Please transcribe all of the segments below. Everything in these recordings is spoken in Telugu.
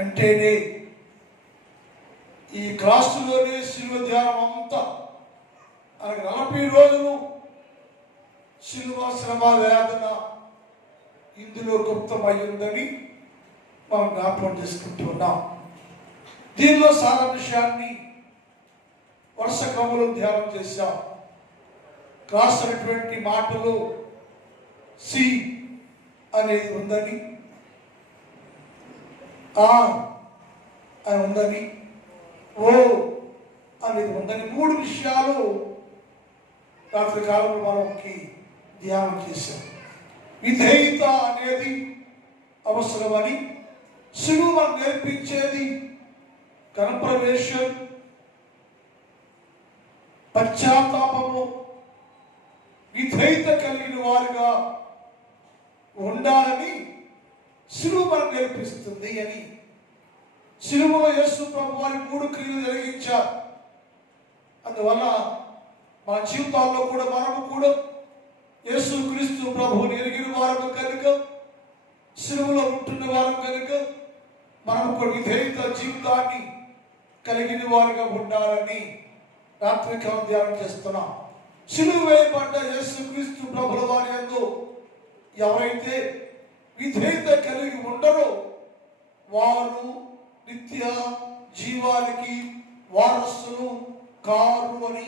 అంటేనే ఈ క్లాసులోనే శిలువ ధ్యానం అంతా 40 రోజులు శిలువ శ్రమ వేదన ఇందులో గుప్తమై ఉందని మనం జ్ఞాపకం చేసుకుంటూ ఉన్నాం. దీనిలో సారాంశాన్ని వరుస క్రమంలో ధ్యానం చేశాం. రాసినటువంటి మాటలు సి అనేది ఉందని, ఆ అని ఉందని, ఓ అనేది ఉందని 3 విషయాలు రాత్రి కాలంలో మనకి ధ్యానం చేశాం. విధేయత అనేది అవసరమని, శిలువ నేర్పించేది కన్ఫర్మేషన్, పశ్చాత్తాపము, విధేయత కలిగిన వారుగా ఉండాలని శిలువ మనకు నేర్పిస్తుంది అని. శిలువలో యేసు ప్రభు వారి 3 క్రియలు జరిగించారు. అందువల్ల మన జీవితాల్లో కూడా మనము కూడా యేసు క్రీస్తు ప్రభువుని ఎరిగిన వారు కనుక, శిలువలో ఉంటున్న వారు కనుక మనం ఒక విధేయత జీవితాన్ని కలిగిన వారుగా ఉండాలని రాత్రికాలం ధ్యానం చేస్తున్నాం. శిలువ వేయబడ్డ యేసు క్రీస్తు ప్రభుల వారి యందు ఎవరైతే విధేయత కలిగి ఉండరో వారు నిత్య జీవానికి వారసులు కారు అని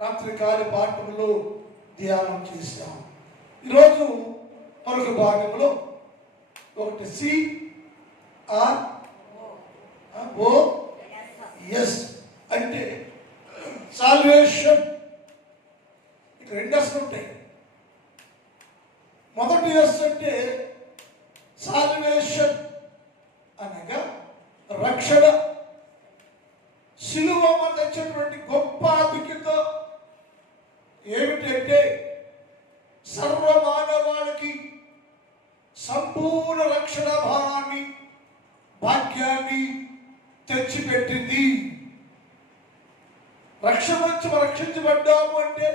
రాత్రికాల పాఠంలో ధ్యానం చేశాం. ఈరోజు మరొక భాగంలో ఒకటి సి ఆర్ ఓ ఎస్ అంటే సాల్వేషన్. ఇక 2 ఎస్ ఉంటాయి. మొదటి ఎస్ అంటే సాల్వేషన్ అనగా రక్షణ. శిలువ మన తెచ్చినటువంటి గొప్ప ఆధిక్యత ఏమిటంటే సర్వమానవాళికి సంపూర్ణ రక్షణ భారాన్ని, భాగ్యాన్ని తెచ్చిపెట్టింది. రక్షణ నుంచి రక్షించబడ్డాము అంటే,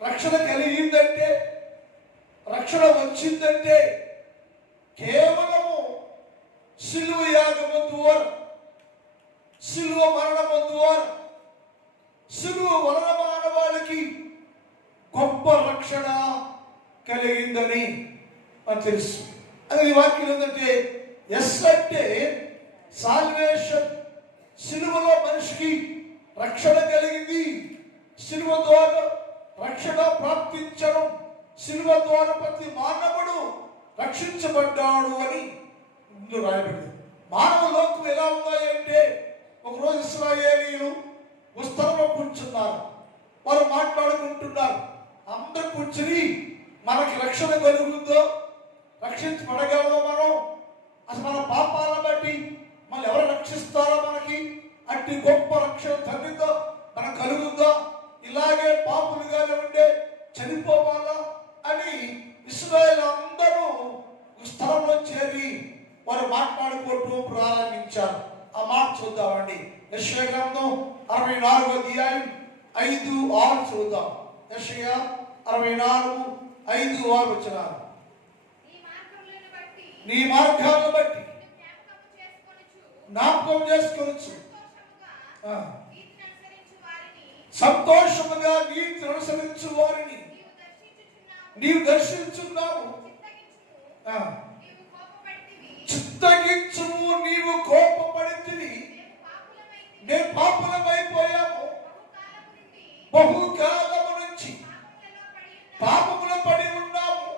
రక్షణ కలిగిందంటే, రక్షణ వచ్చిందంటే కేవలము శిలువ యాగము ద్వారా, శిలువ మరణము ద్వారా, శిలువ వలన మానవాళికి గొప్ప రక్షణ కలిగిందని మనకు తెలుసు. అది వాక్యం ఏంటంటే ఎస్ అంటే సాల్వేషన్. శిలువలో మనిషికి రక్షణ కలిగింది. శిలువ ద్వారా రక్షణ ప్రాప్తించడం, శిలువ ద్వారా ప్రతి మానవుడు రక్షించబడ్డాడు అని ముందు రాయబడింది. మానవ లోకం ఎలా ఉన్నాయంటే, ఒకరోజు ఇశ్రాయేలీయులు ఉస్తరంలో కూర్చున్నారు. వారు మాట్లాడుకుంటున్నారు. అందరూ కూర్చుని మనకి రక్షణ కలుగుతుందో, రక్షించబడగలదో, మనం అసలు మన పాపాలను బట్టి మళ్ళీ ఎవరు రక్షిస్తారో, మనకి అట్టి గొప్ప రక్షణ ధన్యత మనకు కలుగుతుందా, ఇలాగే పాపులుగానే ఉండే చనిపోవాలా అని ఇశ్రాయేలు అందరూ స్థలంలో చేరి వారు మాట్లాడుకుంటూ ప్రారంభించారు. ఆ మాట చూద్దామండి. యెషయా గ్రంథం 64వ అధ్యాయం 5, 6 చూద్దాం. యెషయా 64:5-6 వచనాలు. నీ మార్గాలను బట్టి జ్ఞాపకం చేసుకొనొచ్చు, సంతోషముగా నీతిని అనుసరించు వారిని నీవు దర్శించున్నావు. చిత్తగించుము, నీవు కోపపడితివి, నేను పాపులమైపోయాము. బహుకాలము నుంచి పాపములో పడి ఉన్నాము.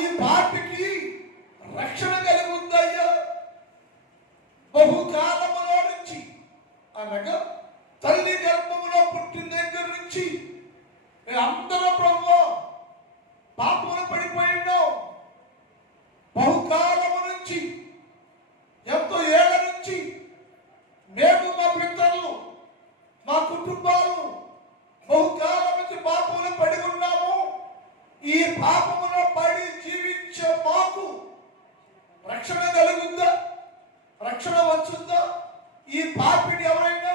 ఈ పాపికి రక్షణ కలిగి ఉందయ్యా. బహుకాలములో నుంచి అనగా తల్లి గర్భములో పుట్టిన దగ్గర నుంచి అందరూ ప్రభువా పాపములో పడిపోయి ఉన్నాం. బహుకాలము నుంచి, ఎంతో ఏళ్ల నుంచి మేము, మా పితరులు, మా కుటుంబాలు బహుకాలం నుంచి పాపములో పడి ఉన్నాము. ఈ పాపములో పడి జీవించే మాకు రక్షణ కలుగుందా? రక్షణ వచ్చుందా? ఈ పాపిని ఎవరైనా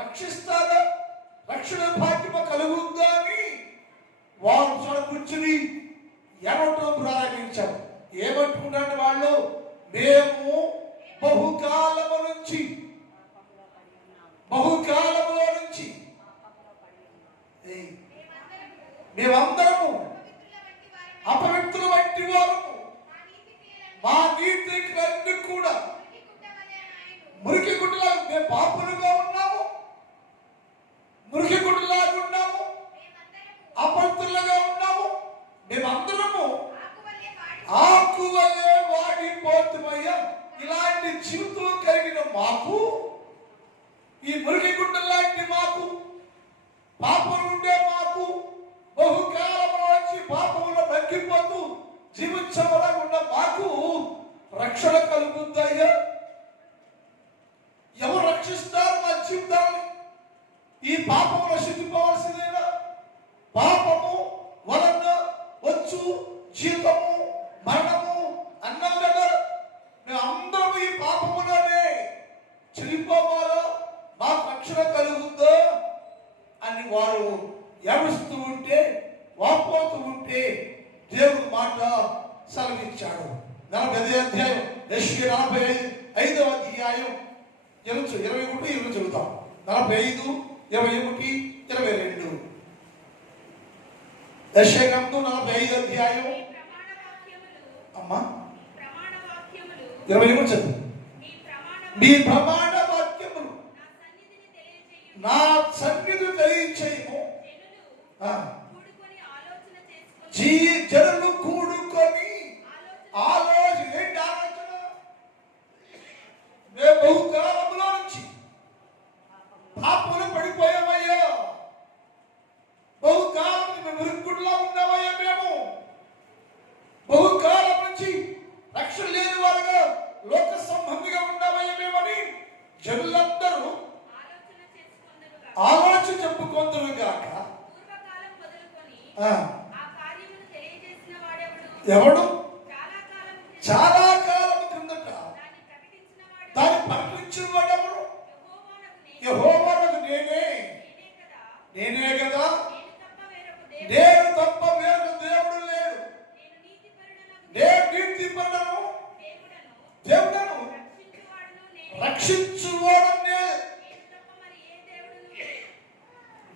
రక్షిస్తారా? రక్షణ భాగ్యమ కలుగుందా అని వారు కూర్చుని ఏమంటూ ప్రారంభించారు. ఏమంటున్నాడు వాళ్ళు? మేము బహుకాలములో నుంచి మేమందరము అపవిత్రుల వంటి వారము, మా నీతి క్రియలన్నీ కూడా మురికి గుడ్డలా, మేము పాపులుగా ఉన్నాము, మురికి గుడ్డలాగా ఉన్నాము, అపవిత్రులుగా ఉన్నాము. మేమందరము ఆకువలే వాడిపోతుమయ్యా. ఇలాంటి జీవితం కలిగిన మాకు, ఈ మురికి గుడ్డ లాంటి మాకు, పాపం ఉండే మాకు, బహుకాలంలో వచ్చి పాపంలో నక్కిపోతూ జీవించవలా ఉన్న మాకు రక్షణ కలుగుతుందయ్యా. ఎవరు రక్షిస్తారు మా జీవితాన్ని? ఈ పాపంలో శుద్ధిపోవాల్సిందేనా? పాపము వలన వచ్చు జీతము మరణము అన్నాం కదా. మేము అందరూ ఈ పాపములోనే చెల్లిపోవాలా, మాకు రక్షణ కలుగుతుందో అని వారు ఏడుస్తూ ఉంటే, వాపోతూ ఉంటే దేవుడు మాట సెలవిచ్చాడు. 45వ అధ్యాయం, యెషయా 45వ అధ్యాయం 21 చదువుతాం. 45, 21, 22. యెషయా గ్రంథం 45వ అధ్యాయం అమ్మా 21 చదువు. మీ ప్రమాణ వాక్యములు నా సన్నిధి తెలియచేయము. జనులు కూడుకొని ఆలోచన. ఏంటి ఆలోచన? మేము బహుకాలంలో నుంచి పాపంలో పడిపోయామయ్యా. బహుకాలం మేము ఇరుక్కుడులా ఉన్నామయ్యా. మేము బహుకాలం నుంచి రక్షణ లేని వారుగా, లోక సంబంధిగా ఉన్నామయ్యా మేమని జనులందరూ ఆలోచన చెప్పుకొందురు గాక. ఎవడు? చాలా కాలం క్రిందట దాన్ని ప్రకటించిన వాడెవడు? యెహోవానకు నేనే కదా. నేను తప్ప వేరొక దేవుడు లేడు. నేను నీతిపరుడను, దేవుడను, రక్షించువాడు నేను.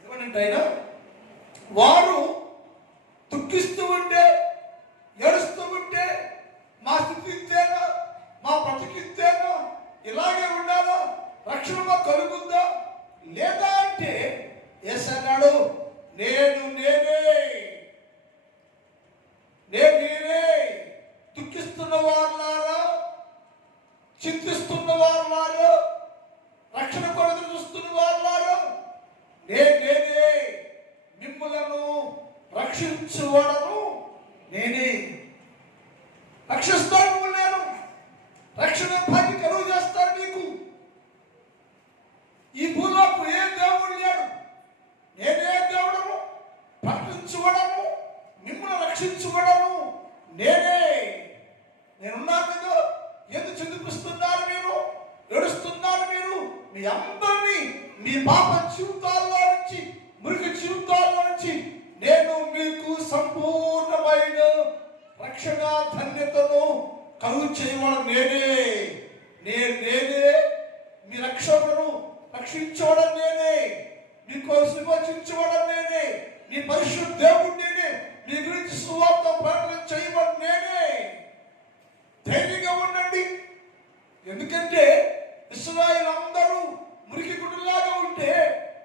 ఏమనంటైనా వారు దుఃఖిస్తూ ఉంటే, ఏడుస్తూ ఉంటే, మా స్థితి ఇస్తేనా, మా బ్రతికిస్తేనా, ఇలాగే ఉండాలా, రక్షణ మాకు కలుగుద్దా లేదా అంటే యేసు అన్నాడు, నేనే దుఃఖిస్తున్న వారులారా, చింతిస్తున్న వారులారా, రక్షణ కొరకు చూస్తున్న వారులారా, నేనే మిమ్ములను రక్షించువాడను నేనే. రక్షిస్తాను నేను, రక్షణ భాగ్యం కలుగు చేస్తాను మీకు. ఈ భూలోకి ఏ దేవుడు లేడు. నేనే దేవుడను, ప్రకటించువాడను, మిమ్మల్ని రక్షించువాడను నేనున్నాను కదా. ఎందుకు చింతిస్తున్నారు మీరు, ఏడుస్తున్నారు మీరు? మీ అందరినీ మీ పాప జీవితాల్లో నుంచి, మురికి జీవితాల్లో నుంచి నేను మీకు సంపూర్ణమైన రక్షణ ధన్యతను కలుగు చేయడం నేనే మీ రక్షకులను రక్షించడం నేనే, మీకోసం విమోచించడం నేనే, మీ పరిశుద్ధ దేవుడు నేనే, మీ గురించి సువార్త ప్రకటన చేయడం నేనే. ధైర్యంగా ఉండండి. ఎందుకంటే ఇశ్రాయేలు అందరూ మురికి గుడ్డలాగా ఉంటే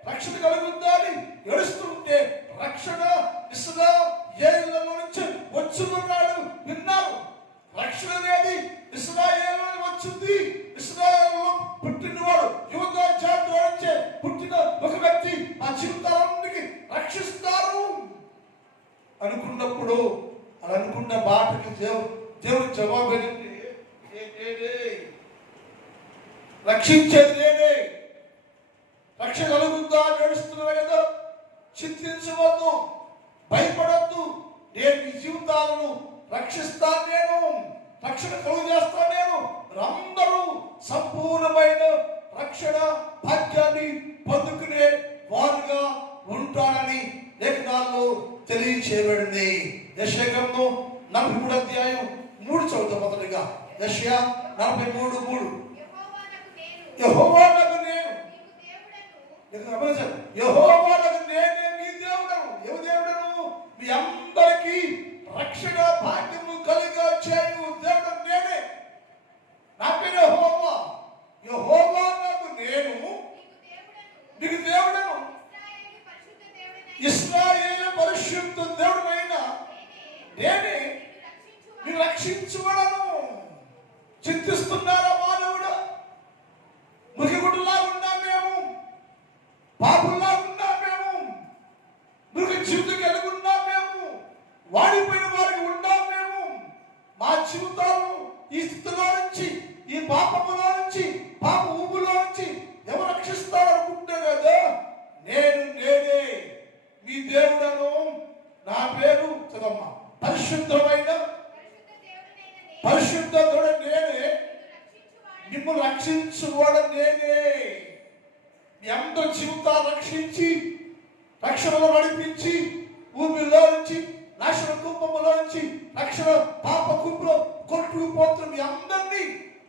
రక్షణ కలుగుద్దని ఏడుస్తూ ఉంటే, రక్షణ ఇశ్రాయేలులో నుంచి వచ్చున్నాడు విన్నారు. రక్షణ అనేది ఇశ్రాయేలు వచ్చింది. ఇశ్రాయేలులో పుట్టినవాడు, యూదా జాతి నుంచే పుట్టిన ఒక వ్యక్తి ఆ జీవితాలన్నిటికీ రక్షిస్తారు అనుకున్నప్పుడు, అలా అనుకున్న మాటకి దేవుడు జవాబు ఏంటంటే, రక్షించేది నేనే. రక్షణ కలుగుద్దా అని ఏడుస్తున్నావు కదా, చింతించవద్దు, భయపడద్దు. నేను మీ జీవితాలను రక్షిస్తాను, నేను రక్షణ కలుగు చేస్తాను. నేను అందరూ సంపూర్ణమైన రక్షణ భాగ్యాన్ని పొందుకునే వారుగా ఉంటాడని లేఖనాల్లో తెలియచేయబడింది. యెషయా గ్రంథం 43వ అధ్యాయం 3 చదువుతాం మొదటిగా. చదువుగా. యెషయా 43:3. యెహోవానగు నేను, యెహోవానగు నేనే మీ దేవుడను. ఏ దేవుడను? మీ అందరికీ రక్షణ భాగ్యము కలుగ చేయు దేవుడు నేనే. నా పేరు యెహోవా. యెహోవానగు నేను మీకు దేవుడను. ఇశ్రాయేలు పరిశుద్ధ దేవుడైన నేనే మీరు రక్షించువడను. చింతిస్తున్నారా మానవుడు? మృగగుడులా ఉన్నా మేము, పాపుల్లా ఉన్నా మేము, మృగ జీవితం కలిగి ఉన్నా మేము, వాడిపోయిన వారికి ఉన్నా మేము. మా జీవితాలు ఈ స్థితిలో నుంచి, ఈ పాపములో నుంచి, పాప ఊబులో నుంచి ఎవరు రక్షిస్తారు అనుకుంటే కదా, నేనే మీ దేవుడను. నా పేరు చదమ్మా, పరిశుద్ధమైన పరిశుద్ధ దేవుడు నేనే, మిమ్మల్ని రక్షించువాడు నేనే. మీ అందరి జీవితాలు రక్షించి, రక్షణలో నడిపించి, ఊపిలో నుంచి, నాశన కుంభములో నుంచి, రక్షణ పాప కుంభలో కొట్టుకుపోతున్న మీ అందరినీ,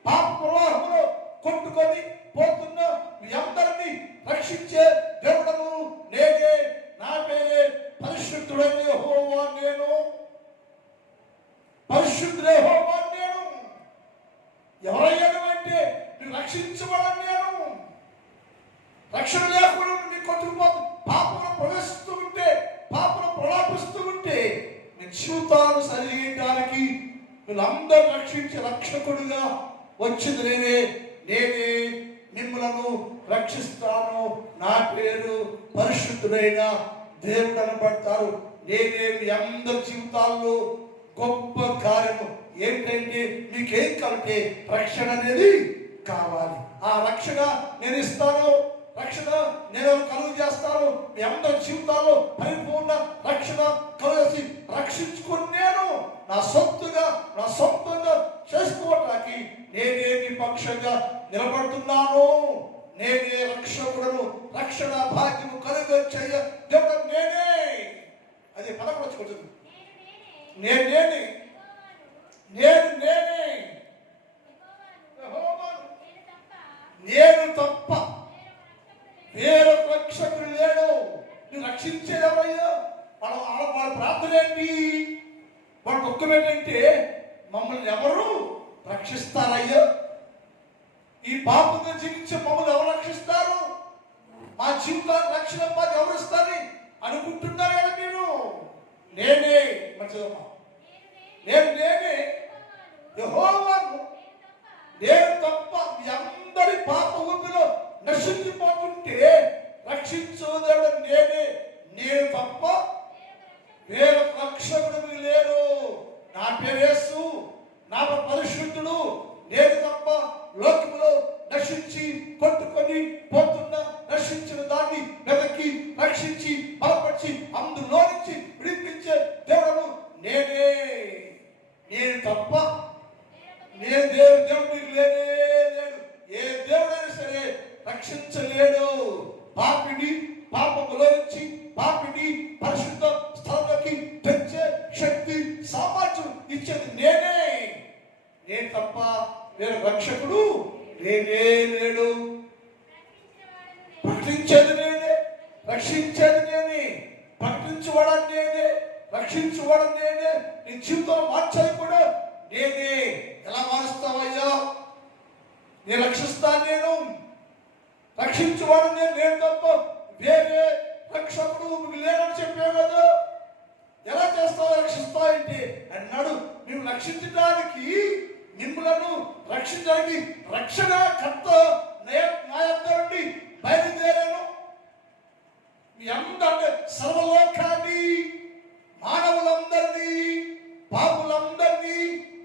పాప ప్రవాహంలో కొట్టుకొని పోతున్న మీ అందరినీ రక్షించే దేవుడను నేనే. నా పేరే పరిశుద్ధుడైన యెహోవా నేను. పరిశుద్ధుడైన యెహోవా నేను. ఎవరయ్యాను అంటే మీరు రక్షించబడని నేను. రక్షణ లేకుండా నీ కొట్టుకుపోతు పాపంలో ప్రవేశిస్తూ ఉంటే, పాపంలో ప్రలాపిస్తూ ఉంటే మీ జీవితాలను సరిచేయడానికి వీళ్ళందరూ రక్షించే రక్షకుడిగా వచ్చింది నేనే మిమ్మలను రక్షిస్తాను. నా పేరు పరిశుద్ధుడైన దేవుడు అనబడతారు. నేనే మీ అందరి జీవితాల్లో గొప్ప కార్యము ఏంటంటే, మీకేం కలిగితే రక్షణ అనేది కావాలి. ఆ రక్షణ నేను ఇస్తాను, రక్షణ నేను కలుగు చేస్తాను. మీ అందరి జీవితాల్లో పరిపూర్ణ రక్షణ కలిసి రక్షించుకుని నేను నా సొంతగా, నా సొంతంగా చేసుకోవటానికి నేనే మీ పక్షంగా నిలబడుతున్నాను. నేనే రక్షకుడను. రక్షణ భాగ్యము కలుగ చేయ దేవుడు నేనే. అదే పదకొండు వచ్చి నేనే నేను తప్ప వేరే రక్షకుడు లేడు. నువ్వు రక్షించేది ఎవరయ్యా? వాళ్ళ ప్రార్థన ఏంటి? వాళ్ళ దుఃఖం ఏంటంటే, మమ్మల్ని ఎవరు రక్షిస్తారయ్యా? ఈ పాపంగా జీవించే మమ్మల్ని ఎవరు రక్షిస్తారు? మా జీవితాన్ని రక్షణ మాకు ఎవరు ఇస్తారని అనుకుంటున్నారు కదా మీరు. నేనే మంచిదమ్మా, నేనే యెహోవాను. నేను తప్ప మీ అందరి పాప ఊపిలో నశించిపోతుంటే రక్షించుదేవుడు నేనే. నేను తప్ప వేరే రక్షకుడు లేరు. నా పేరు యేసు, నా పరిశుద్ధుడు. నేను తప్ప లోకములో నశించి కొట్టుకొని పోతున్న నశించిన దాన్ని వెనక్కి రక్షించి బలపరిచి అందులో నుంచి విడిపించే దేవుడు నేనే. నేను తప్ప దేవుడు మీకు లేడు. ఏ దేవుడైనా సరే రక్షించలేడు. పాపిని పాపములో నుంచి, పాపిని పరిశుద్ధ స్థలంలోకి తెచ్చే శక్తి, సామర్థ్యం ఇచ్చేది నేనే. నేను తప్ప వేరే రక్షకుడు లేడు. ప్రకటించేది నేనే, రక్షించేది నేనే, ప్రకటించబడని నేనే, రక్షించబడని నేనే. నీ జీవితం మార్చేది కూడా నేనే. ఎలా మారుస్తావయ్యా? నేను రక్షిస్తాను. నేను రక్షించబడని నేను తప్ప వేరే రక్షకుడు మీకు లేడని చెప్పావు కదా. ఎలా చేస్తావు? రక్షిస్తావంటే అన్నాడు, మేము రక్షించడానికి, మిమ్మలను రక్షించడానికి రక్షణ కర్త నా యొద్ద నుండి బయలుదేరాను. మీ అందరి సర్వలోకాన్ని, మానవులందరినీ, పాపులందరినీ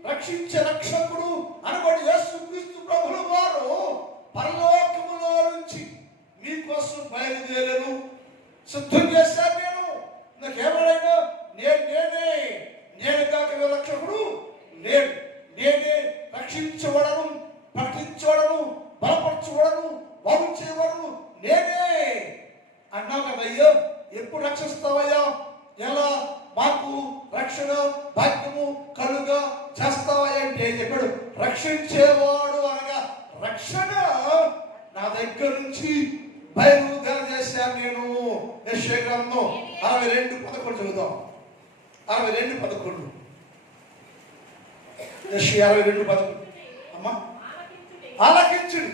రక్షించే రక్షకుడు అనబడి యేసుక్రీస్తు ప్రభుల వారు పరలోకములో నుంచి మీకోసం బయలుదేరాను, సిద్ధం చేశాను. నాకేమైనా నేను కాక రక్షకుడు లేడు. నేనే రక్షించబడను, ప్రకటించబడను, బలపరచబడను, బాగు చేయబడను నేనే అన్నావు కదయ్యా. ఎప్పుడు రక్షిస్తావయ్యా? ఎలా మాకు రక్షణ భాగ్యము కలుగా చేస్తావా అంటే చెప్పాడు, రక్షించేవాడు అనగా రక్షణ నా దగ్గర నుంచి బయలుదేరి చేశాను నేను. యెషయా గ్రంథం 62:11 చదువుదాం. 62:11 యెషయా 62:11. అమ్మా ఆలకించుడి,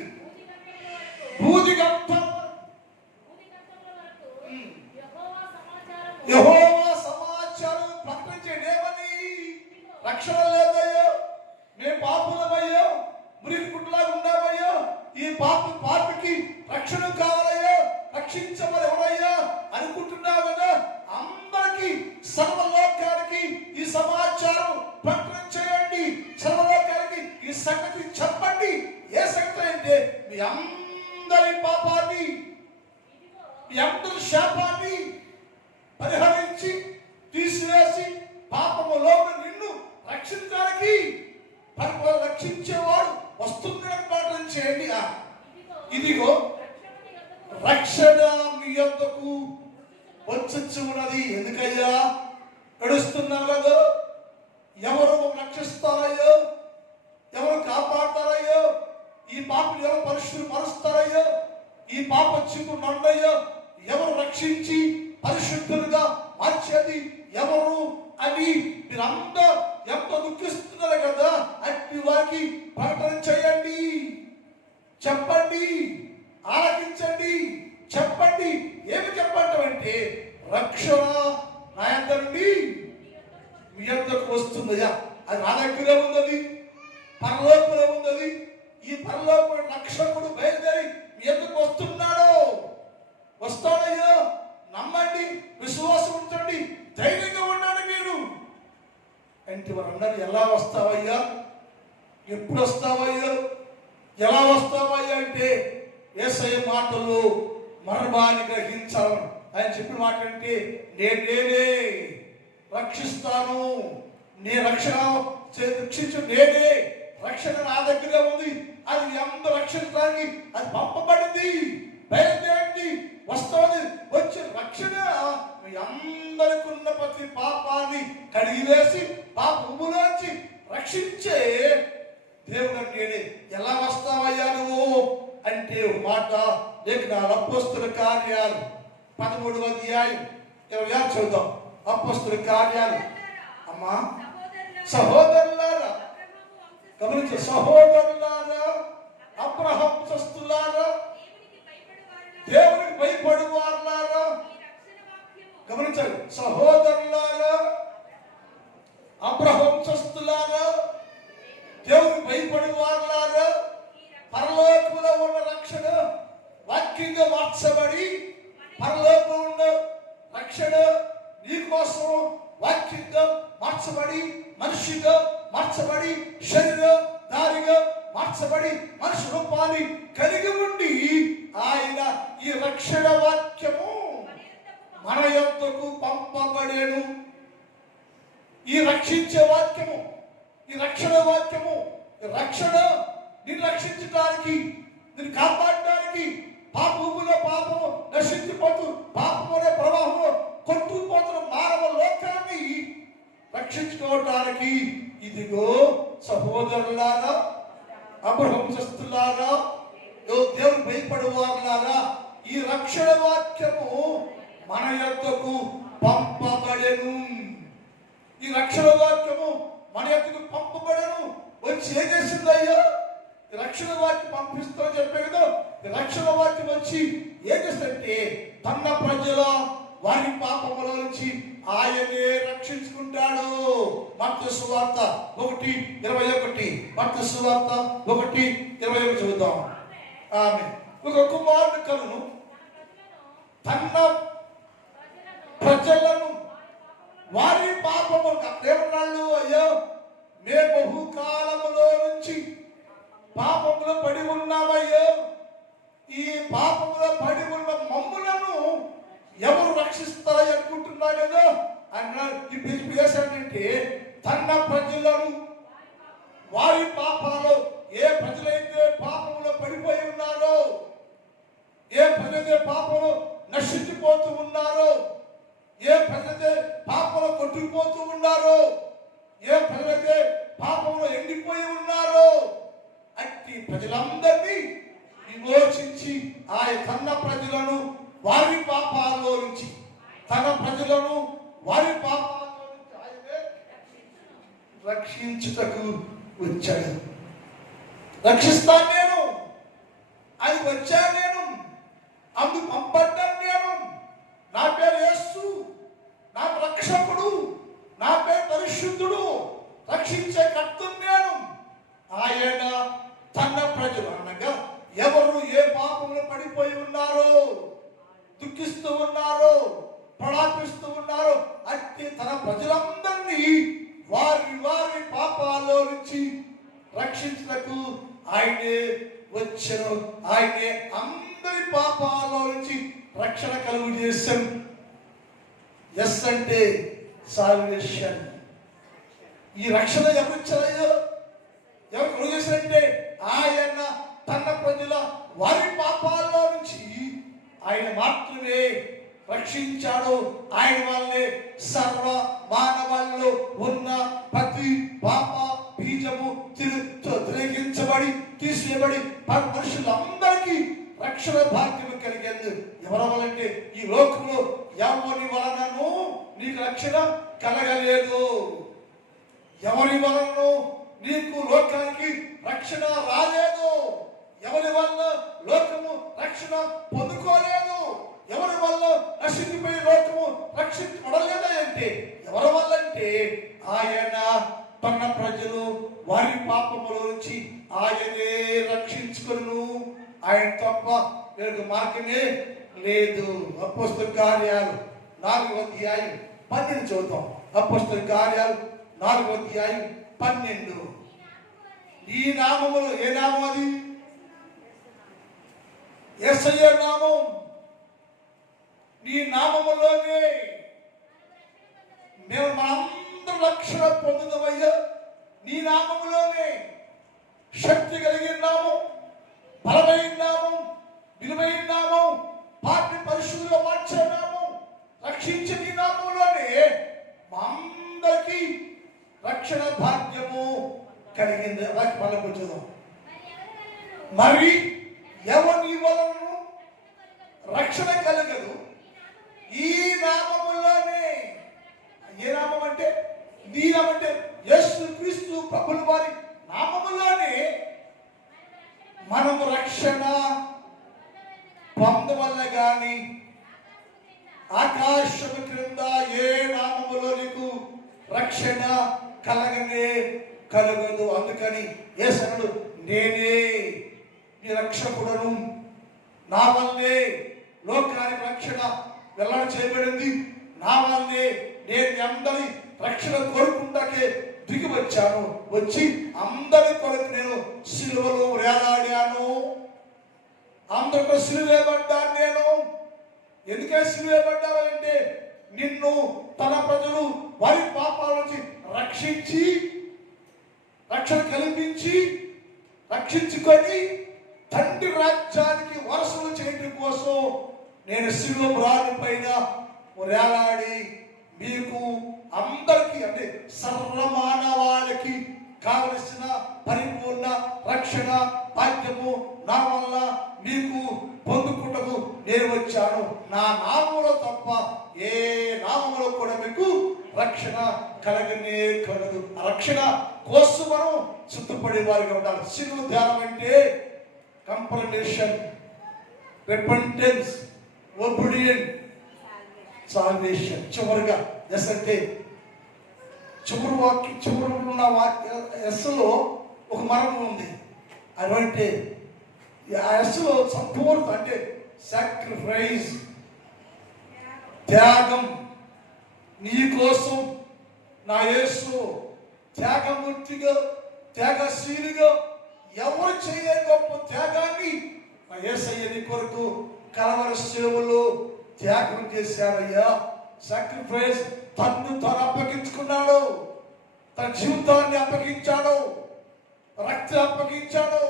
భూదిగంతం యెహోవా సమాచారం ప్రకటించండి. ఏమని? రక్షణ లేదయ్యో, మేము పాపులమయ్యో, మురికి గుడ్డలాగా ఉన్నామయ్యో, ఈ పాపికి రక్షణ కావాలయ్యో, రక్షించమని ఎవరయ్యా అనుకుంటున్నావు కదా, అందరికీ సర్వలోకానికి ఈ సమాచారం ప్రకటన చేయండి, సర్వలోకానికి ఈ సంగతి చెప్పండి. ఏ సంగతి అంటే మీ అందరి పాపాన్ని, మీ అందరి శాపాన్ని పరిహరించి తీసివేసి పాపములో నిన్ను రక్షించడానికి రక్షించేవాడు వస్తుందని ప్రకటన చేయండి. ఇదిగో రక్షణ మీ యొద్దకు వచ్చి ఉన్నది. ఎందుకయ్యా నడుస్తున్నావు కదా? ఎవరు రక్షిస్తారయ్యో, ఎవరు కాపాడతారయ్యో, ఈ పాపను ఎవరు పరుస్తారయ్యో, ఈ పాప చిక్కు నండయ్యో, ఎవరు రక్షించి పరిశుద్ధులుగా మార్చేది ఎవరు అని మీరందరూ ఎంత దుఃఖిస్తున్నారు కదా, అట్టి వారికి ప్రకటన చేయండి, చెప్పండి, ఆలకించండి, చెప్పండి. ఏమి చెప్పండి? రక్షణ నా యొద్ద నుండి మీ యొద్దకు వస్తుందయ్యా. అది నా దగ్గరే ఉన్నది, పరలోకంలో ఉన్నది. ఈ పరలోక రక్షకుడు బయలుదేరి మీ యొద్దకు వస్తాడయ్యా. నమ్మండి, విశ్వాసం ఉంచండి, ధైర్యంగా ఉండండి మీరు అంటే వారందరూ ఎలా వస్తావయ్యా, ఎప్పుడు వస్తావయ్యా, ఎలా వస్తావయ్యా అంటే యేసయ్య మాటలు మర్మాన్ని గ్రహించాలని ఆయన చెప్పిన మాట అంటే నేనే రక్షిస్తాను, నే రక్షించు, నేనే రక్షణ నా దగ్గరే ఉంది, అది అందరూ రక్షించడానికి అది పంపబడింది, బయలుదేరింది, వస్తుంది. వచ్చే రక్షణ మీ అందరికి ఉన్న ప్రతి పాపాన్ని కడిగివేసి పాపములోంచి రక్షించే దేవుడు నేనే. ఎలా వస్తావయ్యా నువ్వు అంటే ఒక మాట లేఖనాలు అపోస్తుల కార్యాలు 13వ అధ్యాయం 26 చదువుతాం. అపోస్తుల కార్యాలు. అమ్మా సహోదరులారా గమనించు, సహోదరులారా, అబ్రహాము వంశస్థులారా, దేవునికి భయపడు వారులారా, గమనించాలి, సహోదరులారా, అబ్రహాము వంశస్థులారా, దేవునికి భయపడు వారులారా, పరలోకంలో ఉన్న రక్షణ వాక్యంగా మార్చబడి, పరలోకంలో ఉన్న రక్షణ నీకోసం వాక్యంగా మార్చబడి, మనిషిగా మార్చబడి, శరీరధారిగా మార్చబడి, మనిషి రూపాన్ని కలిగి ఉండి ఆయన ఈ రక్షణ వాక్యము మన యొద్దకు పంపబడేను. ఈ రక్షించే వాక్యము, ఈ రక్షణ వాక్యము, రక్షణ నిన్ను రక్షించడానికి, నిన్ను కాపాడడానికి, పాపములో పాపము నశించిపోతూ పాపమునే ప్రవాహంలో కొట్టుకుపోతున్న మానవ లోకాన్ని రక్షించుకోవడానికి ఇదిగో సహోదరులారా, అబ్రహాము వంశస్థులారా, దేవుని భయపడువారులారా, ఈ రక్షణ వాక్యము మన యొద్దకు పంపబడెను. ఈ రక్షణ వాక్యము మన యొద్దకు పంపబడెను. వచ్చి ఏం చేసిందయ్యా? రక్షణ వాక్యం పంపిస్తామని చెప్పే కదా. రక్షణ వాక్యం వచ్చి ఏం చేస్తుందంటే తన ప్రజల వారి పాపముల నుంచి ఆయనే రక్షించుకుంటాడు. మత్తయి సువార్త 1:21, మత్తయి సువార్త 1:21 చదువుతాం. ఆమె ఒక కుమారుడు కలును, తన ప్రజలను వారి పాపము ఏమన్నాళ్ళు, అయ్యో మేము బహుకాలములో నుంచి పాపములో పడి ఉన్నామయ్యో, ఈ పాపములో పడి ఉన్న మమ్ములను ఎవరు రక్షిస్తారని అనుకుంటున్నా కదా అన్నారు. ఇప్పుడు చేశాడంటే తన ప్రజలను వారి పాపాలు, ఏ ప్రజలైతే పాపములో పడిపోయి ఉన్నారో, ఏ ప్రజలైతే పాపంలో నశించిపోతూ ఉన్నారో, ఏ ప్రజలైతే పాపంలో కొట్టుకుపోతూ ఉన్నారో, ఏ ప్రజలైతే పాపంలో ఎండిపోయి ఉన్నారో, అట్టి ప్రజలందరినీ విమోచించి తన ప్రజలను వారి పాపాల్లో నుంచి, తన ప్రజలను వారి పాపాల్లో నుంచి ఆయనే రక్షించుటకు వచ్చాడు. రక్షిస్తాను నేను, అది వచ్చాను నేను, అందుకు పంపడ్డాను నేను. నా పేరు యేసు, నాకు రక్షకుడు, నా పేరు పరిశుద్ధుడు, రక్షించే కర్తను నేను. ఆయన తన ప్రజలు అనగా ఎవరు ఏ పాపంలో పడిపోయి ఉన్నారో, దుఃఖిస్తూ ఉన్నారో, ప్రలాపిస్తూ ఉన్నారో, అట్టి తన ప్రజలందరినీ వారి వారి పాపాల్లో నుంచి రక్షించటకు ఆయనే వచ్చెను. ఆయనే అందరి పాపాల్లో నుంచి రక్షణ కలుగు చేశాను. ఎస్ అంటే సాల్వేషన్. ఈ రక్షణ ఎవరు ఇచ్చారో, ఎవరు కలుగు చేశారంటే ఆయన తన ప్రజల వారి పాపాల్లో నుంచి ఆయన మాత్రమే రక్షించాడు. ఆయన వల్లే సర్వ మానవాళ్ళలో ఉన్న ప్రతి పాప బీజము తిరిగించబడి తీసివేయబడి మనుషులందరికీ రక్షణ భాగ్యము కలిగేందు. ఎవరి వల్లంటే ఈ లోకంలో ఎవరి వలనను నీకు రక్షణ కలగలేదు. ఎవరి వలనను నీకు లోకానికి రక్షణ రాలేదు. ఎవరి వల్ల లోకము రక్షణ పొందుకోలేదు. ఎవరి వల్ల నశించిపోయి లోకము రక్షించబడలేదా అంటే ఎవరి వల్ల అంటే ఆయన తన ప్రజలు వారి పాపముల నుంచి ఆయనే రక్షించుకొను. ఆయన తప్ప వేరొక మార్గమే లేదు. అపోస్తల కార్యాలు 4:12 చూద్దాం. అపోస్తల కార్యాలు 4:12. ఈ నామములు, ఏ నామం అది? యేసయ్య నామం. నీ నామములోనే మేము మనందరం రక్షణ పొందుదామయ్యా. నీ నామములోనే శక్తి కలిగిన నామం, బలమైన నామం, విలువైన నామం, పాపిని పరిశుద్ధులుగా మార్చే నామం, రక్షించే నీ నామంలోనే మా అందరికీ రక్షణ భాగ్యము కలిగింది. వాళ్ళకు చూద్దాం. మరి ఎవరి వలన రక్షణ కలగదు? ఈ నామములోనే. ఏ నామం అంటే? నీ నామం అంటే యేసు క్రీస్తు ప్రభుల వారి నామములోనే మనము రక్షణ పొందవల్ల గాని ఆకాశము క్రింద ఏ నామములో నీకు రక్షణ కలగనే కలగదు. అందుకని యేసయ్యుడు నేనే నీ రక్షకుడను, నా వల్లే లోకానికి రక్షణ వెల్లడి చేయబడింది, నా వల్లే నేను అందరి రక్షణ కోరుకుంటాకే దిగి వచ్చాను. వచ్చి అందరి కొరకు నేను సిలువలో వేలాడాను. అందరికీ సిలువేయబడ్డాను నేను. ఎందుకే సిలువేయబడ్డాను అంటే నిన్ను తన ప్రజలు వారి పాపాల నుంచి రక్షించి, రక్షణ కల్పించి, రక్షించుకొని తండ్రి రాజ్యానికి వారసులు చేయడం కోసం నేను శిలువ రాతి పైన వేలాడి మీకు అందరికీ, అంటే సర్వమానవాళికి కావలసిన పరిపూర్ణ రక్షణ భాగ్యము నా వల్ల మీకు పొందుకుంటకు నేను వచ్చాను. నా నామములో తప్ప ఏ నామములో కూడా మీకు రక్షణ కలగనే కలగదు. రక్షణ కోసం మనం సిద్ధపడే వారిగా ఉండాలి. శిలువ ధ్యానం అంటే కంప్రమేషన్, రిపెంటెన్స్, ఒబీడియన్స్, సాల్వేషన్. చివరిగా ఎస్ అంటే చివరి ఉన్న ఎస్లో ఒక మరణం ఉంది. అదంటే ఆ ఎస్లో సంపూర్ణ అంటే సాక్రిఫైస్, త్యాగం. నీ కోసం నా యేసు త్యాగమూర్తిగా, త్యాగశీలిగా ఎవరు చేయలేని గొప్ప త్యాగాన్ని నా యేసయ్య నీ కొరకు కలవరి శిలువలో త్యాగం చేశారయ్యా. సాక్రిఫైస్. తను అప్పగించుకున్నాడు, తన జీవితాన్ని అప్పగించాడు, రక్తం అప్పగించాడు.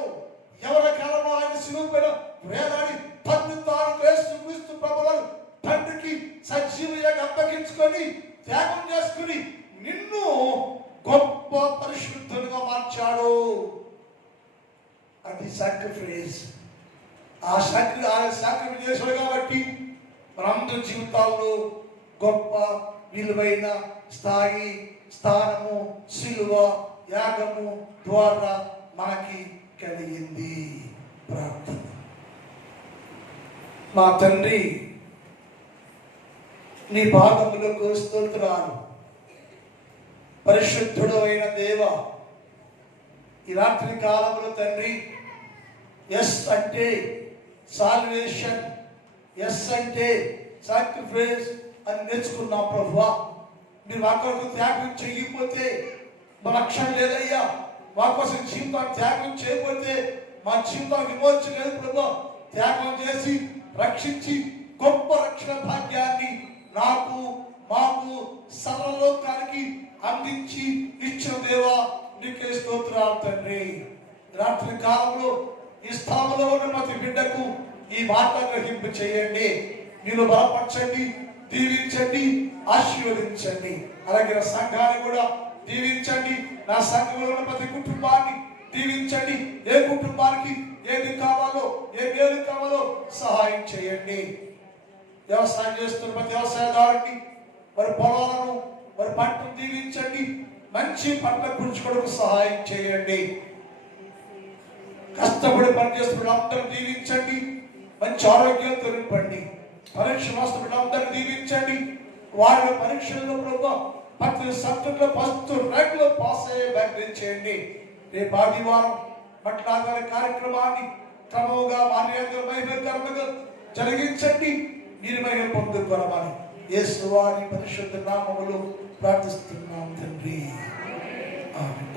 ఎవరి కాలంలో ఆయన శిలువ పైన వేలాడి తను తాను యేసు క్రీస్తు ప్రభువును తండ్రి దేవునికి సజీవుగా అప్పగించుకొని త్యాగం చేసుకుని నిన్ను గొప్ప పరిశుద్ధులుగా మార్చాడు. అది సాక్రిఫైస్. ఆ సాక్రిఫైస్ చేశాడు కాబట్టి మనందరి జీవితాల్లో గొప్ప విలువైన స్థానము సిలువ యాగము ద్వారా మనకి కలిగింది. ప్రార్థన. మా తండ్రి, నీ పాదములకు స్తోత్రాలు. పరిశుద్ధుడు అయిన దేవ, ఈ రాత్రి కాలంలో తండ్రి, ఎస్ అంటే సాల్వేషన్, ఎస్ అంటే సాక్రిఫైస్ అని నేర్చుకున్నాం ప్రభువా. మీరు మా కొరకు త్యాగం చేయకపోతే మా రక్షణ లేదయ్యా. మా కోసం జీవితాన్ని త్యాగం చేయకపోతే మా జీవితానికి విమోచన లేదు ప్రభు. త్యాగం చేసి రక్షించి గొప్ప రక్షణ భాగ్యాన్ని నాకు మాకు సర్వలోకానికి అందించి ఇచ్చిన దేవా నీకే స్తోత్రాలు తండ్రి. రాత్రి కాలంలో ఈ స్థానంలో ఉన్న ప్రతి బిడ్డకు ఈ మాట గ్రహింపు చేయండి. మీరు బలపరచండి, దీవించండి, ఆశీర్వదించండి. అలాగే నా సంఘాన్ని కూడా దీవించండి. నా సంఘంలో ఉన్న ప్రతి కుటుంబాన్ని దీవించండి. ఏ కుటుంబానికి ఏది కావాలో, ఏ మేలు కావాలో సహాయం చేయండి. వ్యవసాయం చేస్తున్న ప్రతి వ్యవసాయదారుని, వారి పొలాలను, వారి పంటను దీవించండి. మంచి పంట పుంజుకోవడానికి సహాయం చేయండి. కష్టపడి పనిచేస్తున్న అందరూ దీవించండి. మంచి ఆరోగ్యంతో నింపండి. పరీక్ష రాస్తున్న అందరూ దీవించండి. వారి పరీక్షల్లో ప్రభు ప్రతి సబ్జెక్టులో ఫస్ట్ ర్యాంకులో పాస్ అయ్యే బ్యాక్ చేయండి. రేపు ఆదివారం మట్లాగారి కార్యక్రమాన్ని క్రమముగా మర్యాదకరంగా జరిగించండి. మీరు మహిమ పొందుకొనమని యేసు వారి పరిశుద్ధ నామములో ప్రార్థిస్తున్నాం తండ్రి. ఆమేన్.